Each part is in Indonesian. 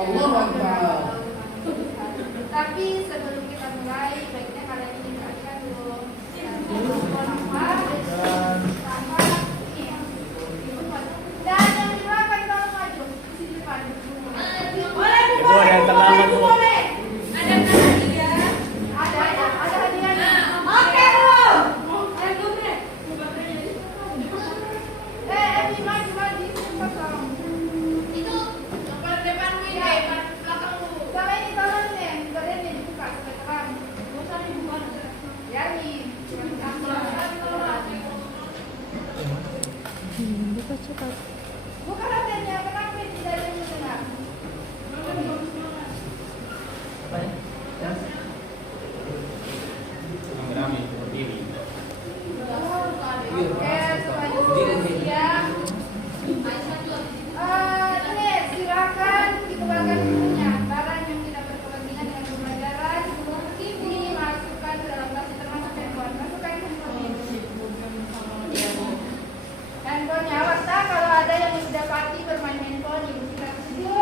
Allahu Akbar. Tapi sebelum kita mulai, baiknya kalian mengingatkan dulu. Dan yang di belakang tolong maju di sini depan. Boleh, boleh. Ada hadiah. Ada hadiahnya. Oke, Bu. Ini maju cepat. Itu depan depanmu ini, belakangmu. Sama ini tolong nih, gorengnya dibuka supaya terang. Nggak usah dibuka. Ya nih. Buka cepat. Buka hatinya, kenapa tidak ada yang mendengar? Rame berdiri. Oke, semuanya sudah siap. Ini silakan dikeluarkan bukunya. Barang yang tidak berkepentingan dengan pembelajaran dimasukkan ke dalam tas termasuk handphone. Masukkan handphone. Handphonenya awas tak kalau ada yang sudah pasti bermain handphone ibu kita setuju.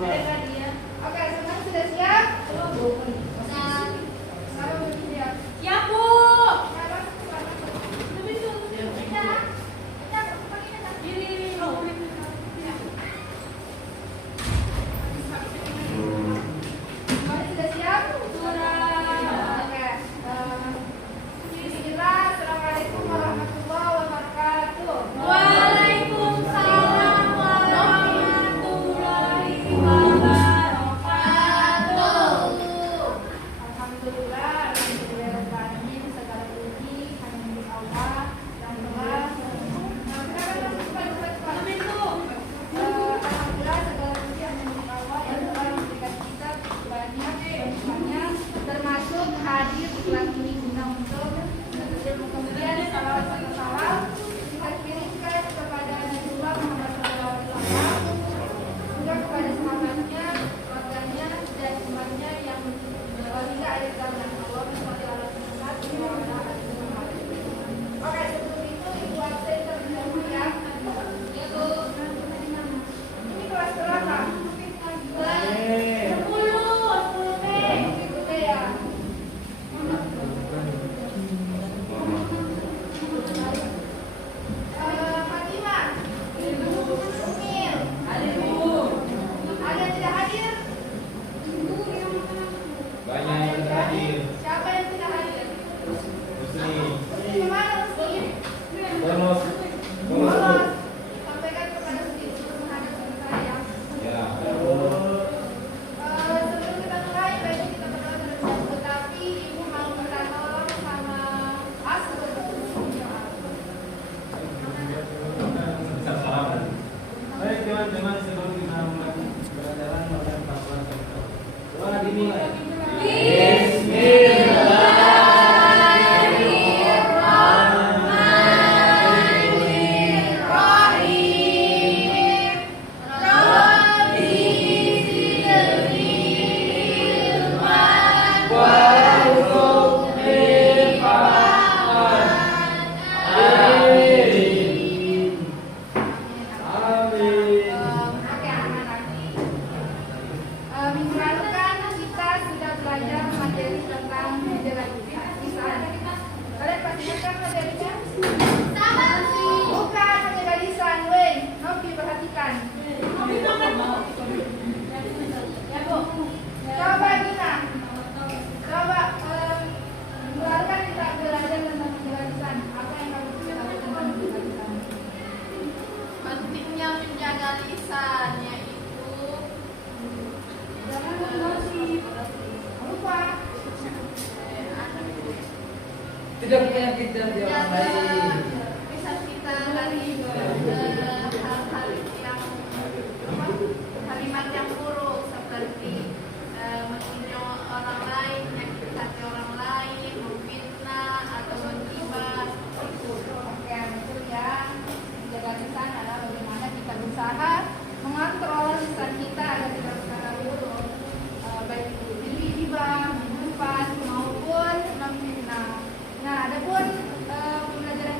Ada tadi ya. Oke, semua sudah siap? Kalau belum siap. Ya, Bu. Sudah siap? Oke. Bismillah. Assalamualaikum warahmatullahi wabarakatuh. Waalaikumsalam warahmatullahi wabarakatuh. Alhamdulillah, alhamdulillahirobbilalamin, segala puji hanya milik Allah yang telah Alhamdulillah, segala puji hanya milik Allah yang telah memberikan kita banyak nikmatnya, termasuk hadir di kelas ini guna untuk kemudian salawat serta salam kita kirimkan kepada Nabiullah Muhammad SAW, juga kepada sahabatnya, keluarganya dan umatnya yang hingga akhir zaman. Allah seperti Allah Muhammad. Oke, sebelum itu ibu absen terlebih dahulu ya. Yaitu ini kelas berapa? Kelas 10B ya. Fatimah, Umil, ada yang tidak hadir? Banyak yang hadir. Siapa yang tidak hadir? Muslim. Gimana Muslim? Bonus. Bolos. Sampaikan kepada Muslim untuk menghadap ke saya. Ya. Sebelum kita mulai, baiknya kita berdoa terlebih dahulu. Tapi ibu mau minta tolong sama Asrul. Bisa salam. Baik teman-teman, sebelum kita mulai pelajaran maka paparan kita. Doa dimulai. Oke, anak-anak. Minggu lalu kan kita sudah belajar materi tentang penjelasan. Kalian pasti ingat kan materinya? Bukan penjelasan, weh. Nopi perhatikan. Ya Bu. Coba Gina. Coba minggu lalu kan kita belajar tentang penjelasan. Apa yang kamu bisa tahu tentang penjelasan? Pentingnya menjaga lisan, yaitu Jangan emosi. Lupa. Tidak penyakit dan orang menjaga lain. lisan kita dari hal-hal yang kalimat yang buruk seperti menyindir orang lain, menyakiti hati orang lain, memfitnah atau menghina. Oke, itu ya. Menjaga lisan adalah bagaimana kita berusaha mengontrol lisan kita agar tidak berkata buruk, baik itu ghibah, menyimpan maupun memfitnah. Nah, adapun pembelajaran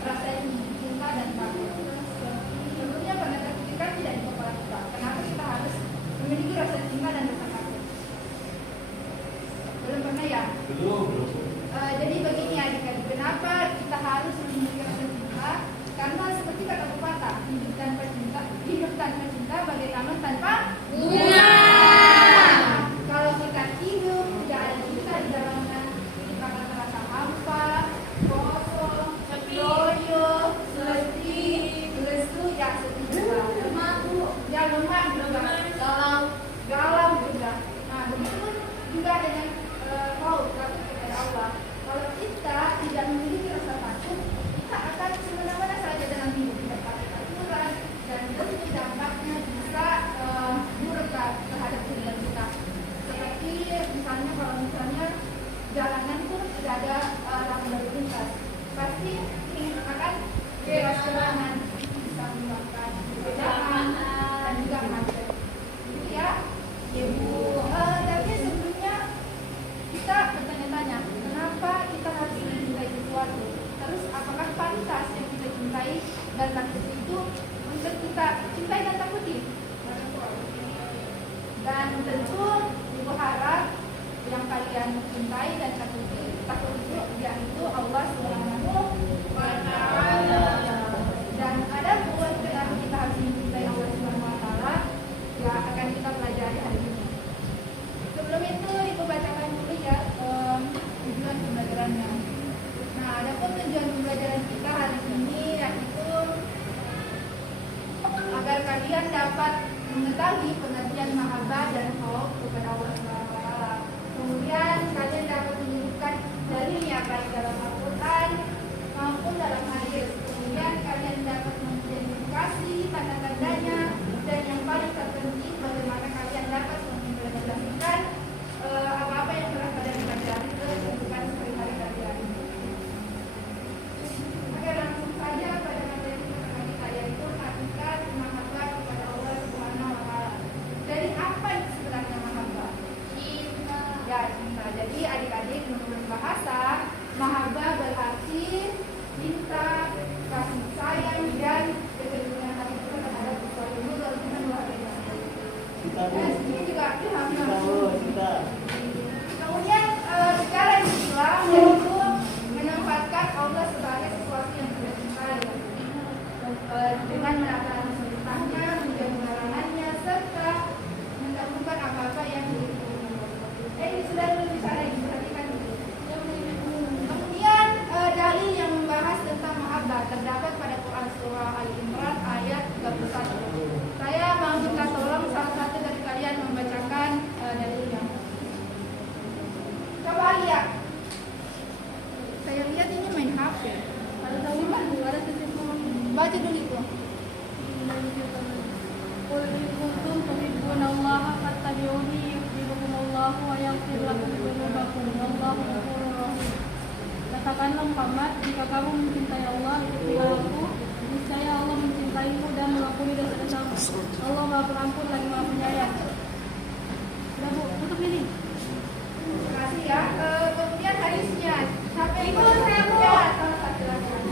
rasa cinta dan takut. Tentunya pernah terpikirkan tidak di kepala kita. Kenapa kita harus memiliki rasa cinta dan rasa takut? Belum pernah ya? Belum. Jadi begini adik-adik, kenapa kita harus memiliki rasa cinta? Karena seperti kata pepatah, hidup tanpa cinta bagai taman tanpa bunga. Kalau kita hidup tidak ada cinta di dalamnya, kita akan terasa hampa, kosong, loyo, letih, lesu, ya sedih juga, lemah juga, galau juga. Nah, begitu juga dengan takut kepada Allah. Kalau kita tidak memiliki rasa takut, kita akan semena-mena saja dalam hidup, tidak pakai aturan, dan tentu dampaknya bisa buruk terhadap diri kita. Seperti misalnya kalau jalanan itu tidak ada lampu lalu lintas, pasti ini akan keracunan, bisa menyebabkan kecelakaan dan juga macet. Gitu ya, Ibu. Tapi sebelumnya kita bertanya-tanya, kenapa kita harus mencintai sesuatu? Terus apakah pantas yang kita cintai dan takuti itu untuk kita cintai dan takuti? Dan tentu Ibu harap yang kalian cintai dan takuti yaitu Allah Subhanahu wa Ta'ala. Dan ada buat kenapa kita harus mencintai Allah Subhanahu wa Ta'ala ya akan kita pelajari hari ini. Sebelum itu Ibu bacakan dulu ya tujuan pembelajarannya. Nah, adapun tujuan pembelajaran kita hari ini yaitu agar kalian dapat mengetahui pengertian mahabbah dan khauf kepada Allah Subhanahu wa Ta'ala. Kemudian kalian dapat menyebutkan dalilnya baik dalam Al-Quran maupun dalam hadis. Kemudian kalian dapat mengidentifikasi tanda-tandanya dan yang paling terpenting bagaimana kalian dapat mengimplementasikan apa-apa yang telah kalian pelajari ke kehidupan sehari-hari kalian. Oke, langsung saja pada materi pertama kita yaitu hakikat mahabbah kepada Allah Subhanahu wa Ta'ala. Dari apa itu sebenarnya mahabbah? Cinta. Ya, cinta. Jadi adik-adik menurut bahasa, mahabbah berarti cinta, kasih sayang dan kecenderungan hati kita terhadap sesuatu yang luar biasa. Dan ini juga arti cinta. Kemudian secara Islam yaitu menempatkan Allah sebagai sesuatu yang kita cintai dengan menaati perintahnya, menjauhi larangannya, serta mendahulukan apa-apa yang ini sudah bisa diperhatikan. Kemudian dalil yang membahas tentang mahabbah terdapat pada Quran surah Al-Imran ayat 31. Saya mau minta tolong salah satu dari kalian membacakan dalilnya. Coba lihat. Saya lihat ini main HP. Ada tahu ada telepon. Baca dulu itu. Qul in kuntum tuhibbunallaha fattabi'uni yuhibbukumullahu wa yaghfir lakum dzunubakum wallahu ghafurur rahim. Katakanlah Muhammad, jika kamu mencintai Allah, ikutilah aku. Niscaya Allah mencintaimu dan mengampuni dosa-dosamu. Allah Maha Pengampun lagi Maha Penyayang. Sudah Bu, tutup ini. Terima kasih ya. Kemudian hadisnya. Sampai Ibu, saya mau. Ya, silakan.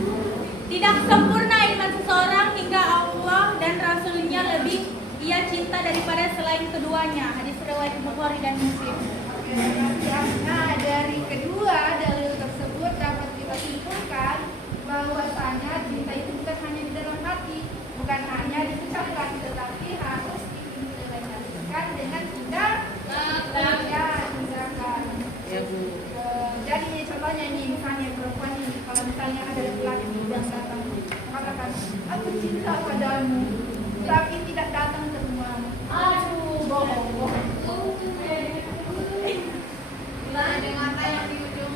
Tidak sempurna iman seseorang hingga Allah dan Rasulnya lebih ia cinta daripada selain keduanya. Hadis riwayat Bukhari dan Muslim. Oke, terima kasih. Nah, dari kedua dalil tersebut dapat kita simpulkan bahwasanya cinta itu bukan hanya di dalam hati, bukan hanya diucapkan, tetapi harus diimplementasikan dengan tindakan. Ya Bu. Jadi contohnya ini misalnya perempuan ini, kalau misalnya ada laki-laki yang datang mengatakan aku cinta padamu, tapi tidak datang ke rumahmu. Aduh, bohong. Nah, ada mata yang di ujung.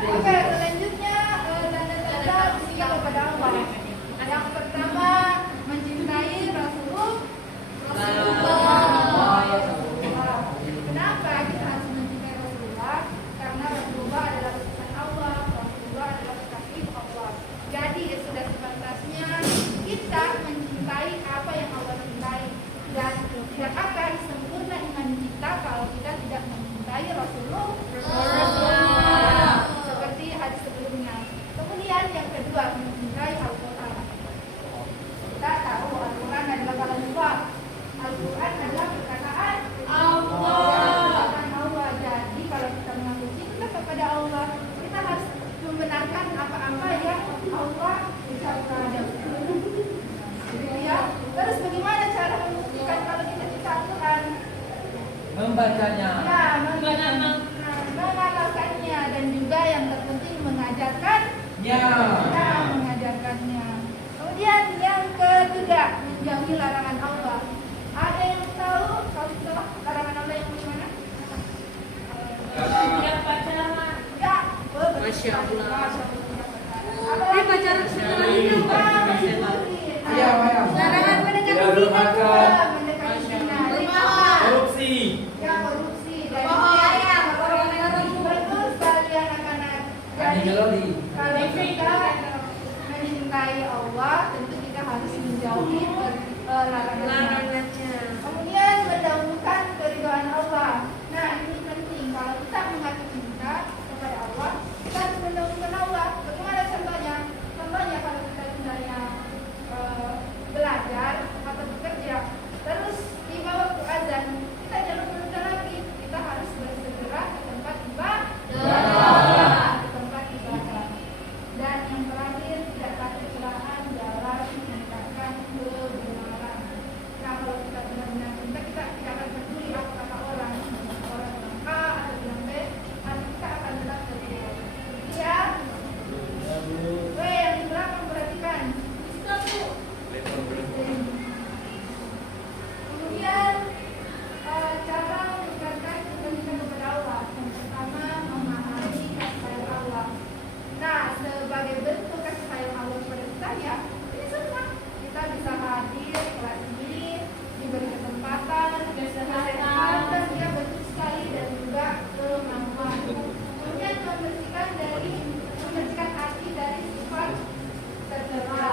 Oke, selanjutnya tanda-tanda cinta kepada Allah. Yang pertama mencintai Rasulullah. Kenapa kita harus mencintai Rasulullah? Karena Rasulullah adalah utusan Allah, Rasulullah adalah kekasih Allah. Jadi sudah sepantasnya kita mencintai apa yang Allah cintai, dan tidak akan sempurna iman kita kalau kita tidak mencintai Rasulullah. Seperti hadis sebelumnya. yang kedua, mencintai Al-Quran. Kita tahu Al-Quran adalah kalam Allah. Al-Quran adalah perkataan Allah. Jadi kalau kita mengaku cinta kepada Allah, kita harus membenarkan apa-apa yang Allah ucapkan. Gitu ya. Terus bagaimana cara membuktikan kalau kita cinta Al-Quran? Membacanya. Nah, mengamalkannya dan juga yang terpenting mengajarkannya. Nah, mengajarkannya. Kemudian yang ketiga, menjauhi larangan Allah. Ada yang tahu kalau itu larangan Allah yang bagaimana? Tidak pacaran. Ya, Masya Allah. Apa pacaran Iya, Maya. larangan mendekati Ya, durhaka. mendekati zina. Korupsi. Ya, korupsi dan Bohong. betul sekali anak-anak. Ani Jadi Melodi. kalau kita mencintai Allah, tentu kita harus menjauhi larangannya. Kemudian mendahulukan keridhaan Allah. Nah, ini penting. Kalau kita mengaku cinta kepada Allah, kita harus mendahulukan Allah. Bagaimana contohnya? Contohnya kalau kita misalnya belajar atau bekerja, terus di waktu azan, kita jangan menunda lagi. Kita harus bersegera ke tempat ibadah. Ke tempat ibadah. Dan yang terakhir, tidak takut celahan jalan menegakkan kebenaran. Nah, kalau kita benar-benar cinta, kita tidak akan peduli apa kata orang. Orang bilang A atau bilang B, nanti kita akan tetap berdua. Ya, yang di belakang perhatikan. Kemudian cara meningkatkan kecintaan kepada Allah. Yang pertama, memahami kasih sayang Allah. Nah, sebagai bentuk kasih sayang Allah kepada kita ya, ini semua kita bisa hadir kelas ini, diberi kesempatan, kesehatan, ya betul sekali dan juga kemampuan. Kemudian membersihkan hati dari sifat tercela.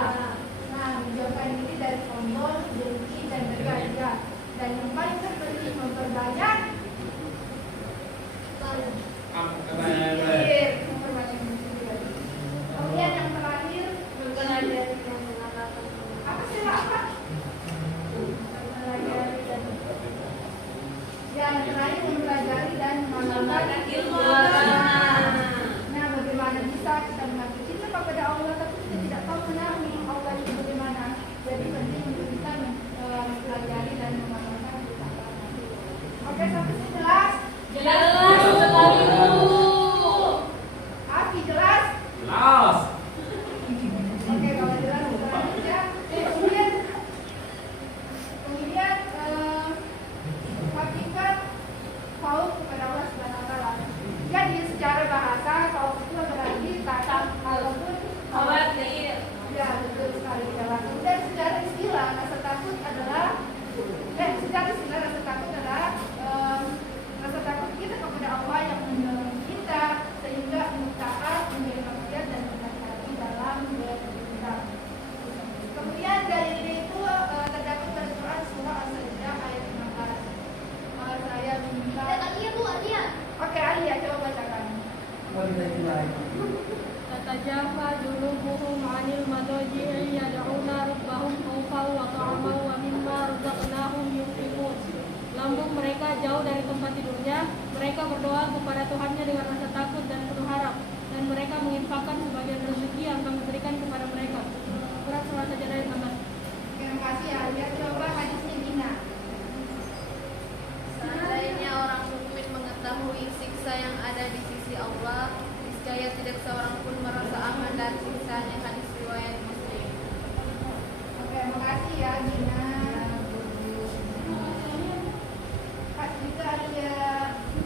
Nah, menjauhkan diri dari sombong, dengki dan bergaya. Dan yang paling terpenting memperbanyak zikir. Memperbanyak zikir. Kemudian yang terakhir apa sih apa? Yang terakhir mempelajari dan mengamalkan ilmu agama. Nah, bagaimana bisa kita mengaku cinta kepada Allah tapi kita tidak tahu mengenali Allah itu bagaimana? Jadi penting untuk kita mempelajari dan mengamalkan ilmu agama. Oke, sampai sini jelas? Jelas sekali, Bu. Api jelas? Jelas. Oke, kalau jelas selanjutnya. Kemudian hakikat tahu kepada Allah Subhanahu wa taala. Jadi secara bahasa tahu itu berarti tatap ataupun Khawatir. ya betul sekali dalam. Dan secara istilah rasa takut adalah rasa takut kita kepada Allah yang menolong kita sehingga taat menjadi maksiat dan berhati-hati dalam beribadah. Kemudian dari itu terdapat pada Quran surah As-Sajdah ayat 15. Saya minta. Oke, Alia coba bacakan. تتجافى جنوبهم عن المضاجع يدعون ربهم خوفا وطمعا ومما رزقناهم ينفقون. Lambung mereka jauh dari tempat tidurnya, mereka berdoa kepada Tuhannya dengan rasa takut dan penuh harap, dan mereka menginfakkan sebagian rezeki yang kami berikan kepada mereka. Surah As-Sajdah ayat 16. Terima kasih Alia. Coba hadisnya Gina. Seandainya orang mukmin mengetahui siksa yang ada di sisi Allah, niscaya tidak seorang pun merasa aman dari siksanya. Hadis riwayat Muslim. Oke, makasih ya Gina. Juga ada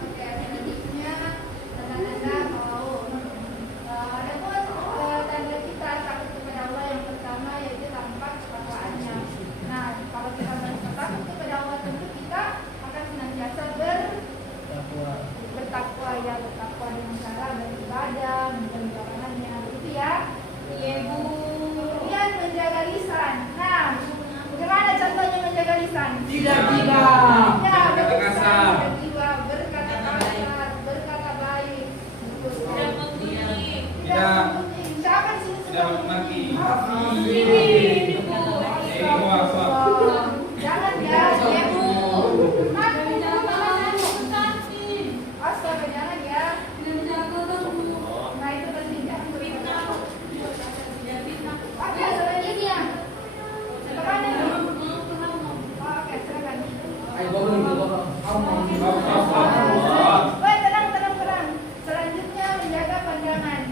oke ada hadisnya tanda-tanda mau. Ada pun Jangan maki. Jangan ya, ibu. Astaga, jangan ya. Nah itu penting, jangan berfitnah. Oke, selanjutnya. Kemana nih? Oke, silakan. Ayo bolong. Woi, tenang. Selanjutnya menjaga pandangan.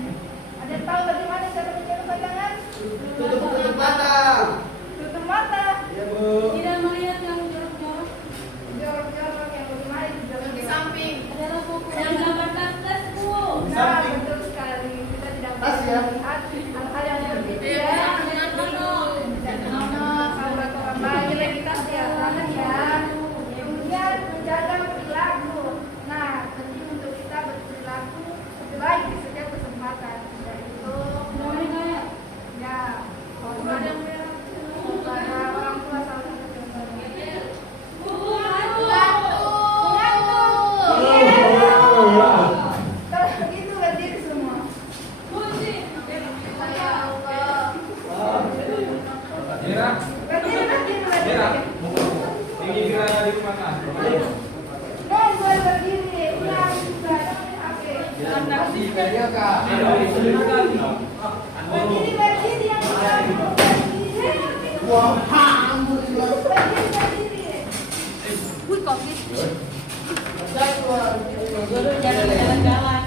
Ada yang tahu bagaimana cara menjaga pandangan? Tutup mata. Tutup mata. Iya, Bu. Tidak melihat yang jorok-jorok. Jorok-jorok yang bagaimana itu jorok Di samping. Adalah buku yang dapat tes, Bu. Nah, betul sekali. Kita tidak Tas boleh ya. melihat hal-hal yang seperti itu Iya, ya. jangan nonton. Jangan nonton, aurat orang lain, tas ya, jangan ya. Kemudian menjaga perilaku. Nah, penting untuk kita berperilaku baik di setiap kesempatan. Yaitu Boleh kayak ya, hormat kepada orang tua salah satu contohnya. Kalau begitu berdiri semua. Saya Allah. Mira. Berdiri. Ini kira di mana? Dan boleh berdiri. Ulang juga jangan HP. Iya, Kak. Berdiri yang benar. Berdiri. Wah, alhamdulillah. Berdiri. Wih, covid. Jalan-jalan.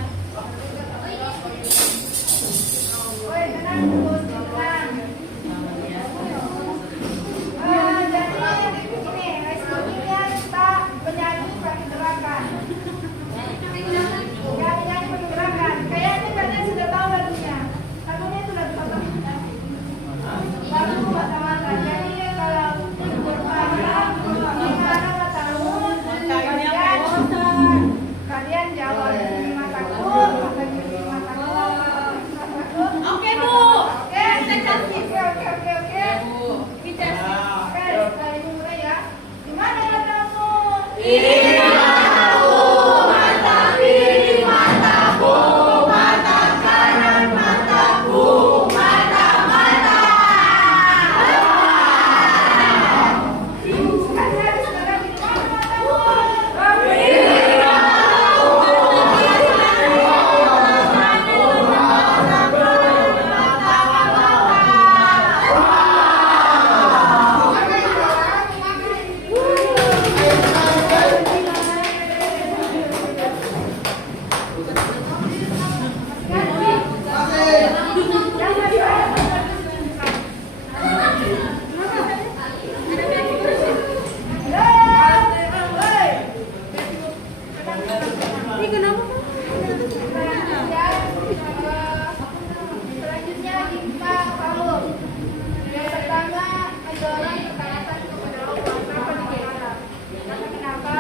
Woi, tenang dulu, tenang. Jadi ini, ice-creamnya kita penyanyi pakai gerakan. Ya, penyanyi pakai gerakan. Kayaknya kalian sudah tahu lagunya. Lagunya sudah dipotong. Lagu mata-mata. Jadi kalau gimana matamu? Kalian jawab ini mataku, mata kiri mataku. Oke, Bu. Oke, oke. Oke, dari ini mulai ya. Di mana matamu? Sekarang di mana matamu? Selanjutnya kita tahu yang pertama mendorong ketaatan kepada Allah. Kenapa dikatakan? Karena kenapa?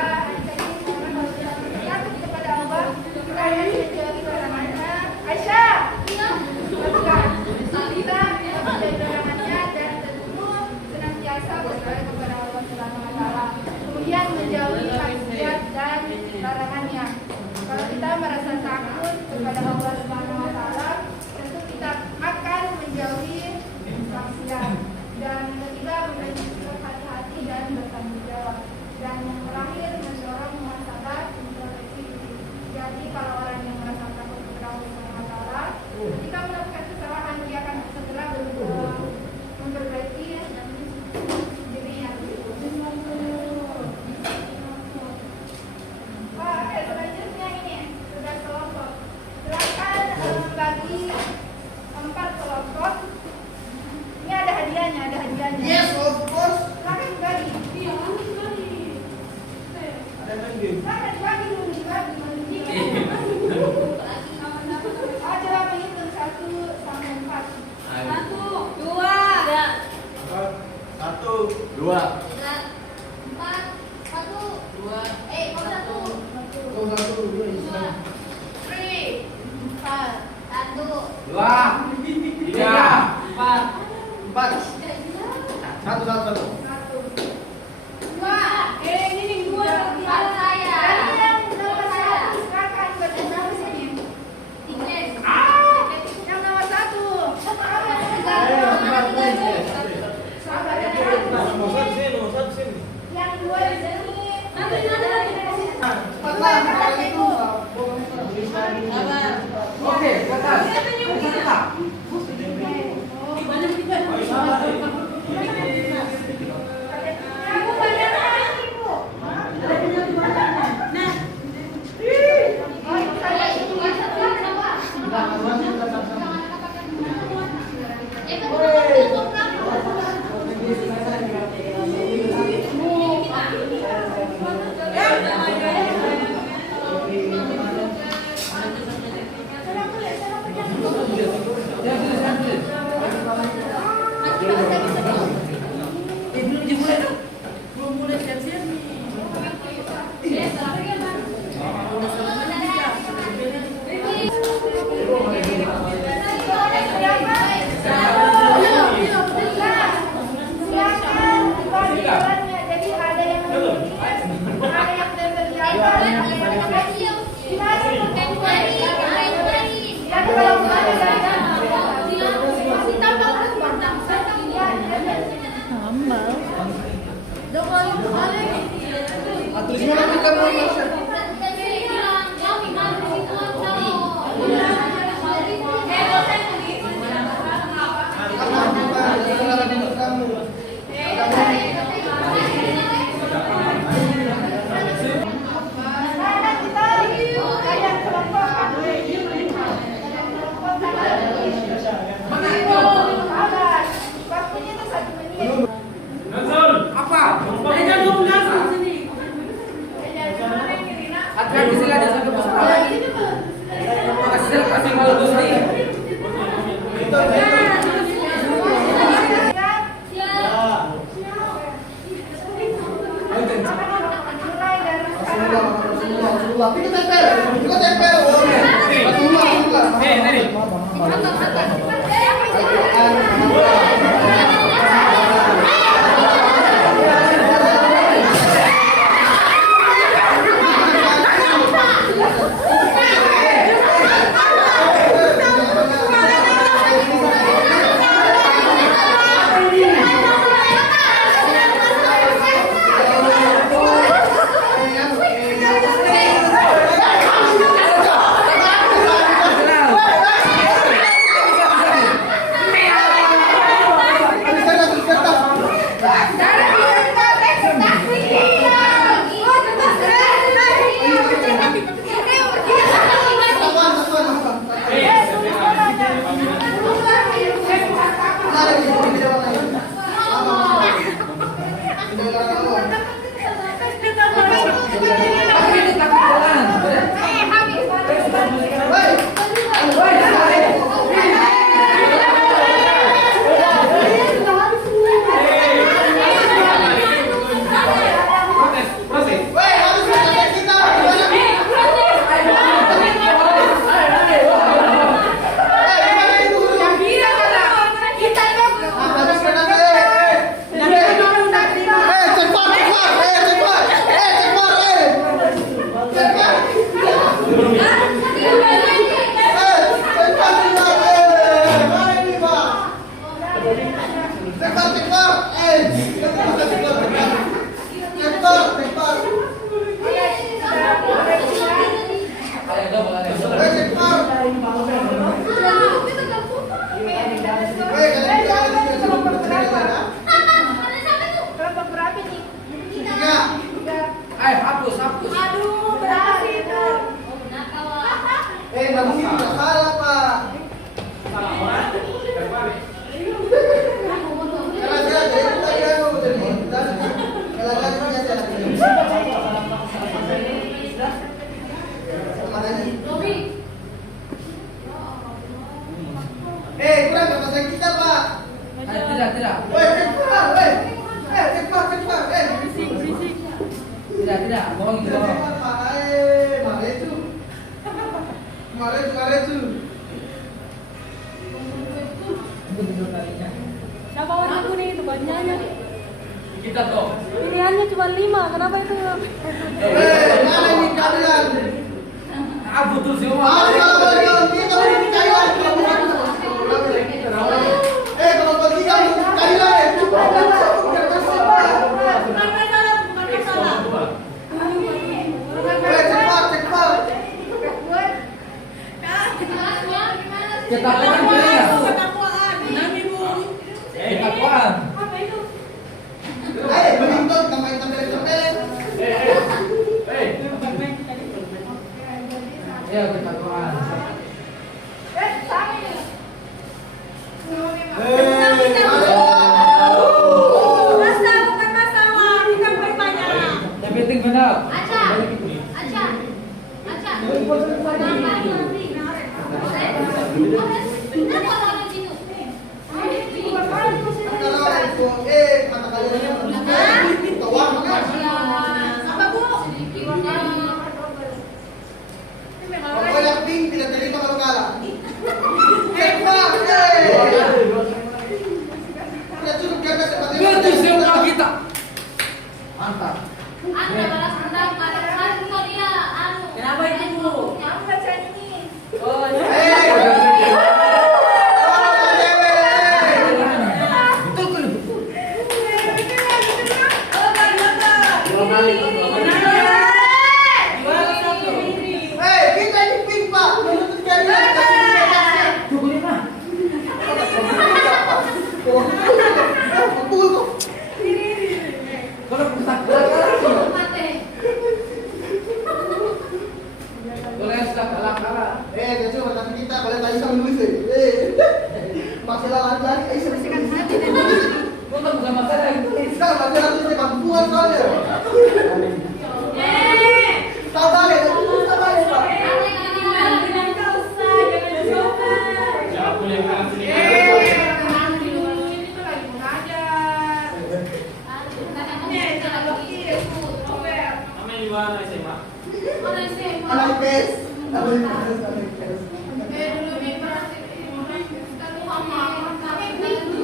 Karena kalau kita bertaat kepada Allah, kita akan menjadi larangannya. Aisyah, lakukan. Kita menjadi larangannya dan tentu senantiasa berdoa kepada Allah Subhanahu Wa Taala. Kemudian menjauhi maksiat dan larangannya. Kalau kita merasa takut kepada Allah Subhanahu Wa Taala, tentu kita akan menjauhi maksiat. Dan ketiga, memiliki hati-hati dan bertanggung jawab. Dan yang terakhir, mendorong muhasabah introspeksi diri. Jadi kalau orang yang merasa takut kepada Allah Subhanahu Wa Taala, ketika melakukan kesalahan dia akan segera memperbaiki dirinya. Oke, selanjutnya ini sudah kelompok. Silakan bagi 4 kelompok. Ini ada hadiahnya. Yes, of course. Silakan bagi. Iya, sekali. Ada lagi. Silakan dibagi dulu, dibagi. Oh, coba menghitung 1 sampai 4. 1, 2. 1, 2. 4. 1. 2. Kau 1. Kau 1, 2. 3. 4. 1. 2, 3, 4. 1, 1. 2. ini 2. Empat saya. Dan yang nomor 1 silakan bagi di sini. Inggris. Yang nomor 1. Oke, kata. Siapa warna kuning itu banyaknya? Kita toh. Pilihannya cuma 5, kenapa itu? Mana ini kalian? Aku tuh semua. Kalau pergi kamu Thailand. silang lari, Bersihkan hati dan Bukan masalah itu. Sekarang baca lagi saya kampungan soalnya. Sabar ya, sabar ya Pak. Siapa yang akan sini? nanti dulu ini tuh lagi mengajar. Namanya juga anak SMA. Anak IPS. Anak IPS, anak IPS.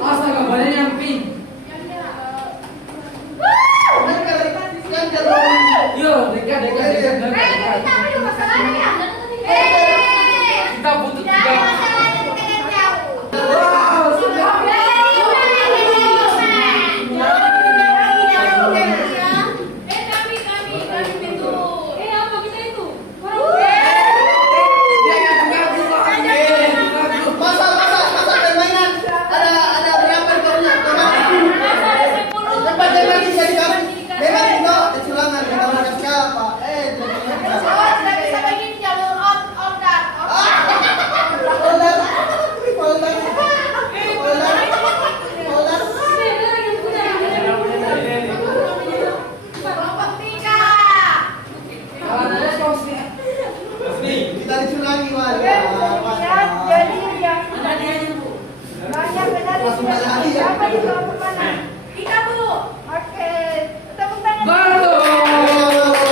Astaga, banyak yang pink. Kan kalau Yo, dekat. Kita butuh tiga. Wow, sudah. Dia yang ngaku Pak. masa permainan ada berapa gamenya? Tempat tembak bisa dikasih. Bebas itu kecurangan kita mau kasih apa? Kita dicurangi Wan. Jadi yang banyak benar siapa di kelompok mana? Kita Bu. Oke, tepuk tangan. Bagus.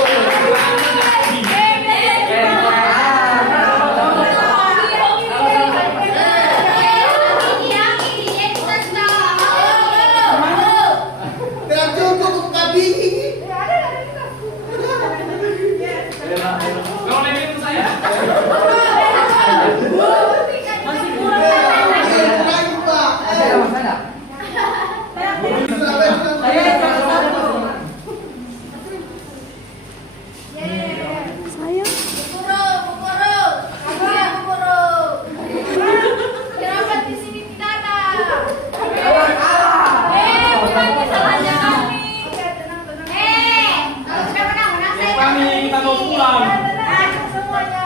Tidak cukup kami. Kau lagi itu saya. Masih Dicurangi Pak. Ada. Ayo, satu. Kami kita mau pulang.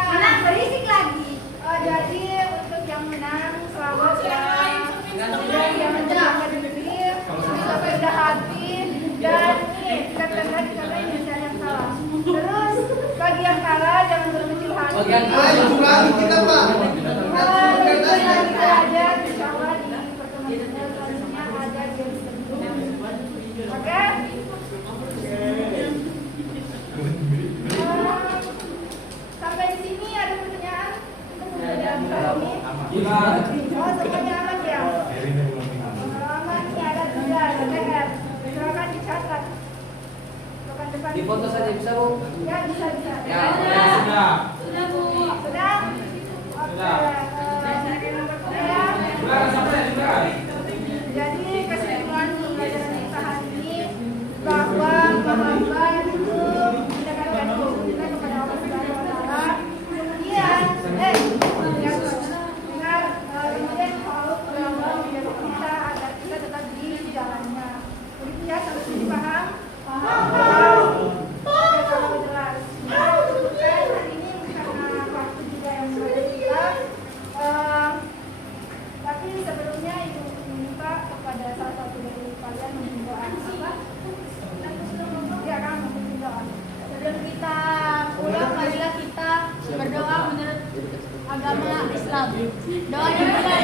Menang berisik lagi. Jadi untuk yang menang selamat ya. Yang menang sampai udah habis dan nih kata-kata dicapai inisial yang salah. Terus bagi yang kalah jangan berkecil hati. Dicurangi kita Pak. Itu nanti ada insya Allah di pertemuan selanjutnya ada game seru. Oke? Sampai di sini ada pertanyaan untuk pembelajaran kali ini. Gimana? Oh, semuanya aman ya? Kalau aman nih ada 3 DPR. Silakan dicatat. Bukan depan. Di foto saja bisa, Bu? Ya, bisa. Ya, Sudah. Sudah, Bu. Sudah? Oke. Sudah. Sudah sampai sudah. Jadi kesimpulan pembelajaran kita hari ini bahwa kemampuan itu mendekatkan kita kepada Allah Subhanahu wa Ta'ala. Kemudian kemudian kalau Allah menjadi kita agar kita tetap di jalannya. Begitu ya, sampai sini paham? Paham. Oke, kalau jelas. Saya hari ini karena waktu juga yang menurut kita. Tapi sebelumnya Ibu minta kepada salah satu dari kalian mendoa apa? Ya, kamu berdoa. Sebelum kita pulang, marilah kita berdoa menurut agama Islam. Doanya mulai.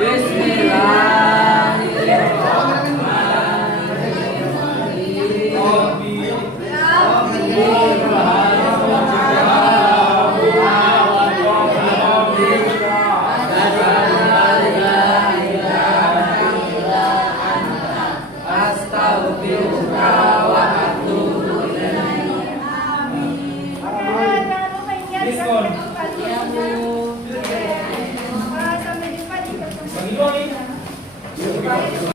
Bismillah.